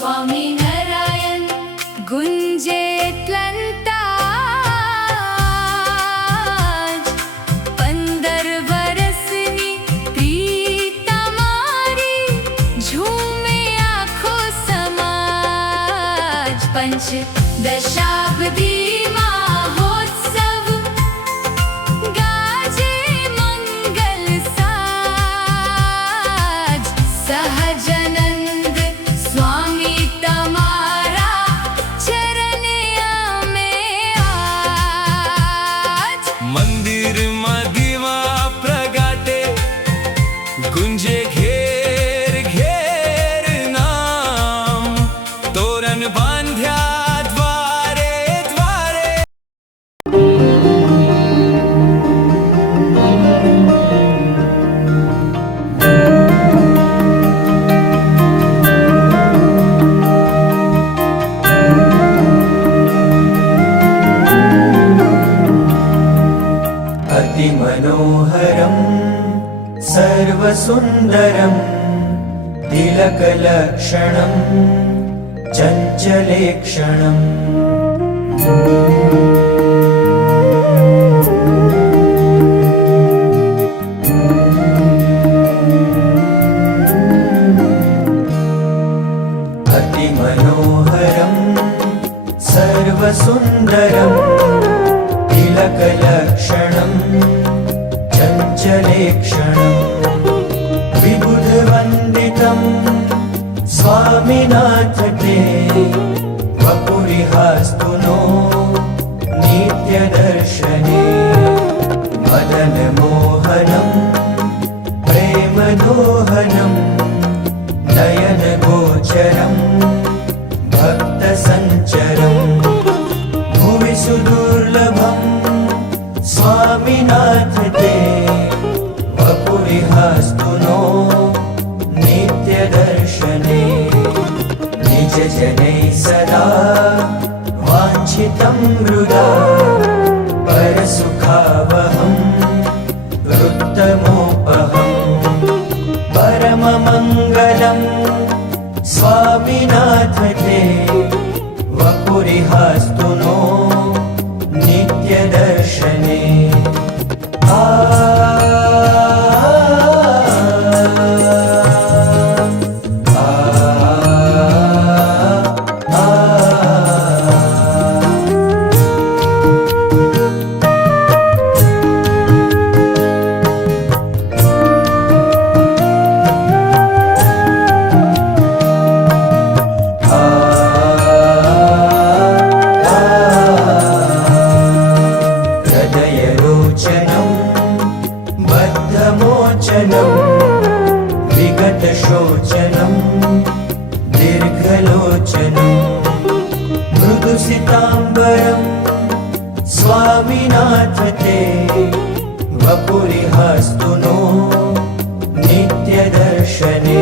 સ્વામિનારાયણ ગુંજે ત્લંતાજ 15 વર્ષની પ્રીત તમારી ઝૂમે આખો સમાજ પંચ દશાબ્દી મહોત્સવ ગાજે મંગલ સાજ સહજાનંદ સ્વામી તમારા ચરણે અમે આજ મંદિરમાં દીવા પ્રગાટે ગુંજે ઘેર ઘેર નામ તોરણ બાંધ્યા દ્વારે દ્વારે अतिमनोहरं सर्वसुन्दरं तिलकलक्षणं चञ्चलेक्षणम् अतिमनोहरं सर्वसुन्दरं तिलकलक्षणं चञ्चलेक्षणं विबुधवन्दितं स्वामिनाथ ते वपुरिहास्तु नो नित्यदर्शने मदनमोहनं प्रेमदोहनं नयनगोचरं भक्तसञ्चरं भुवि सुदुर्लभं स्वामिनाथ ते वपुरिहास्तु नो नित्यदर्शने निजजनैः सदा वाञ्छितं हृदा परसुखावहं रुत्तमोपहं परममङ्गलं स्वामिनाथ ते वपुरिहास्तु नो नित्यदर्शने विगतशोचनं दीर्घलोचनं मृदुसिताम्बरं स्वामिनाथ ते वपुरिहास्तु नो नित्यदर्शने